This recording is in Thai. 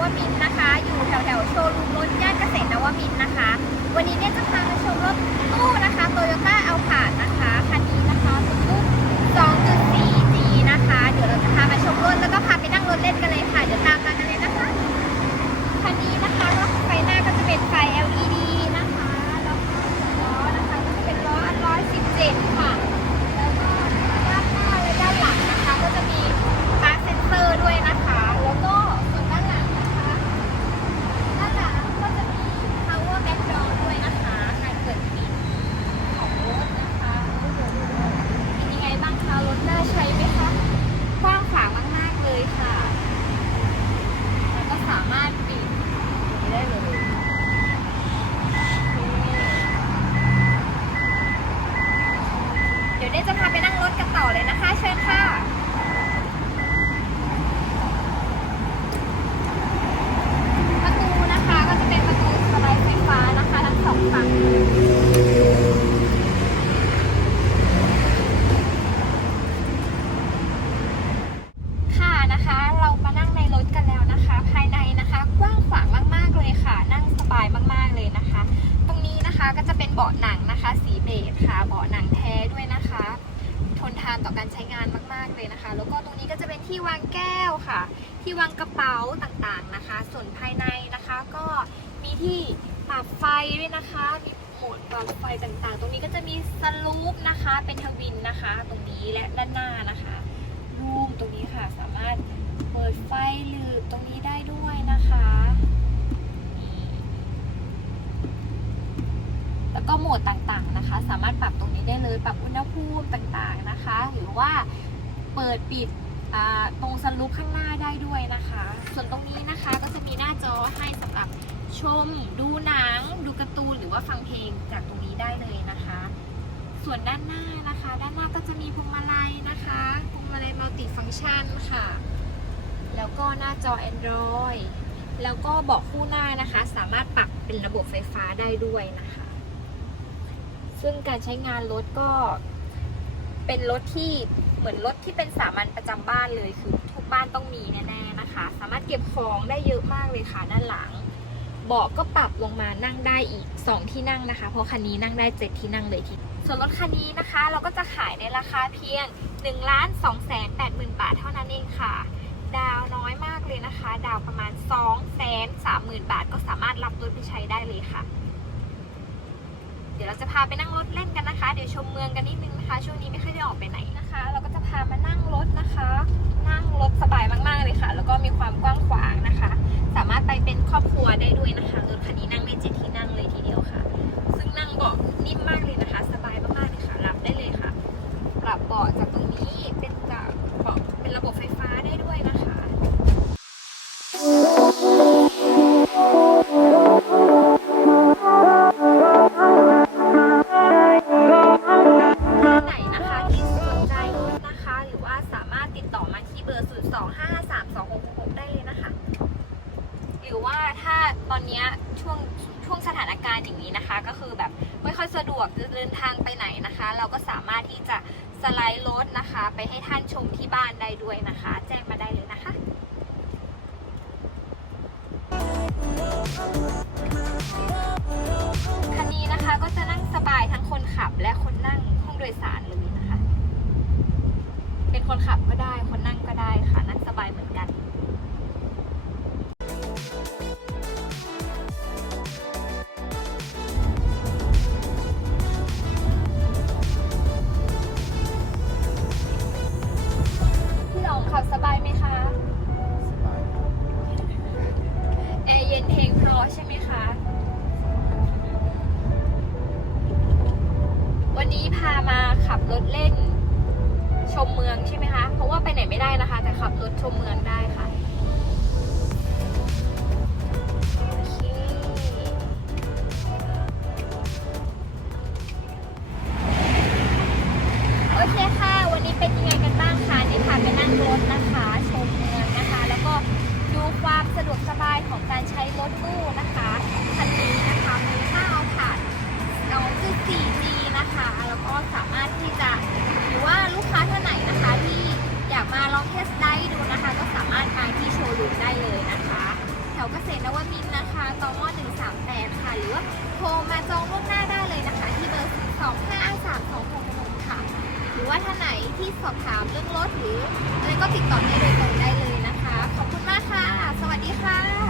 วมินนะคะ อยู่แถวแถวๆโชว์รูมรถย่านเกษตรนวมินนะคะ วันนี้เนี่ยจะพามาชมรถตู้นะคะโตโยต้าเอาผาดนะคะคันนี้นะคะเป็นรุ่น 2.4G นะคะ เดี๋ยวเราจะพามาชมรถแล้วก็พาไปนั่งรถเล่นกันเลยค่ะ เดี๋ยวตามมากันเลยนะคะ คันนี้นะคะรถไฟหน้าก็จะเป็นไฟ LED นะคะ แล้วก็ล้อนะคะก็จะเป็นล้ออัน117 ค่ะ แล้วก็ด้านหน้าและด้านหลังนะคะ ก็จะมีปาร์คเซนเซอร์ด้วยนะคะ แล้วก็ส่วนด้านหลังนะคะ ด้านหลังก็จะมี power back door ด้วยนะคะการเปิดปิดของรถนะคะเป็นยังไงบ้างคะรถน่าใช้ไหมคะ กว้างขวางมากๆเลยค่ะ แล้วก็สามารถปิดอย่างนี้ได้เลย เดี๋ยวเด้จะพาไปนั่งรถกันต่อเลยนะคะ เชิญค่ะ ประตูนะคะก็จะเป็นประตูสไลด์ไฟฟ้านะคะทั้งสองฝั่งค่ะนะคะ เรามานั่งในรถกันแล้วนะคะ ภายในนะคะ กว้างขวางมากๆเลยค่ะ นั่งสบายมากๆเลยนะคะ ตรงนี้นะคะก็จะเป็นเบาะหนังนะคะ สีเบจค่ะ เบาะหนังแท้ด้วยนะคะ ทนทานต่อการใช้งานมาก ๆ เลยนะคะ แล้วก็ตรงนี้ก็จะเป็นที่วางแก้วค่ะ ที่วางกระเป๋าต่างๆนะคะ ส่วนภายในนะคะก็มีที่ปรับไฟด้วยนะคะ มีโหมดปรับไฟต่างๆ ตรงนี้ก็จะมีสลูปนะคะ เป็นทวินนะคะ ตรงนี้และด้านหน้านะคะรูมตรงนี้ค่ะสามารถเปิดไฟหรือตรงนี้ได้ด้วยนะคะนี่ แล้วก็โหมดต่างๆนะคะ สามารถปรับ ตรงนี้ได้เลยปรับอุณหภูมิต่างๆนะคะ หรือว่าเปิดปิดตรงสลูปข้างหน้าได้ด้วยนะคะ ส่วนตรงนี้นะคะก็จะมีหน้าจอให้สำหรับชม ดูหนัง ดูการ์ตูนหรือว่าฟังเพลงจากตรงนี้ได้เลยนะคะ ส่วนด้านหน้านะคะ ด้านหน้าก็จะมีพวงมาลัยนะคะพวงมาลัยมัลติฟังก์ชันค่ะ แล้วก็หน้าจอ Android แล้วก็เบาะคู่หน้านะคะ สามารถปรับเป็นระบบไฟฟ้าได้ด้วยนะคะ ซึ่งการใช้งานรถก็เป็นรถที่เหมือนรถที่เป็นสามัญประจำบ้านเลยคือทุกบ้านต้องมีแน่ๆนะคะ สามารถเก็บของได้เยอะมากเลยค่ะด้านหลังเบาะก็ปรับลงมานั่งได้อีก 2 ที่นั่งนะคะ เพราะคันนี้นั่งได้ 7 ที่นั่งเลยทีส่วนรถคันนี้นะคะ เราก็จะขายในราคาเพียง1นึ่งล้านสองแสนแปดหมื่นบาทเท่านั้นเองค่ะ ดาวน้อยมากเลยนะคะ ดาวประมาณ2องแสนสามหมื่นบาทก็สามารถรับรถไปใช้ได้เลยค่ะ ดี๋ยวเราจะพาไปนั่งรถเล่นกันนะคะ เดี๋ยวชมเมืองกันนิดนึงนะคะ ช่วงนี้ไม่ค่อยได้ออกไปไหนนะคะ เราก็จะพามานั่งรถนะคะ นั่งรถสบายมากๆเลยค่ะ แล้วก็มีความกว้างขวางนะคะ สามารถไปเป็นครอบครัวได้ด้วยนะคะรถคันนี้นั่งได้เจ็ด 53266 ได้เลยนะคะ หรือว่าถ้าตอนนี้ช่วงช่วงสถานการณ์อย่างนี้นะคะ ก็คือแบบไม่ค่อยสะดวกเดินทางไปไหนนะคะ เราก็สามารถที่จะสไลด์รถนะคะ ไปให้ท่านชมที่บ้านได้ด้วยนะคะ แจ้งมาได้เลยนะคะ นนี้พามาขับรถเล่น ชมเมืองใช่ไหมคะ เพราะว่าไปไหนไม่ได้นะคะ แต่ขับรถชมเมืองได้ ว่าท่านไหนที่สอบถามเรื่องรถหรืออะไรก็ติดต่อได้โดยตรงได้เลยนะคะ ขอบคุณมากค่ะ สวัสดีค่ะ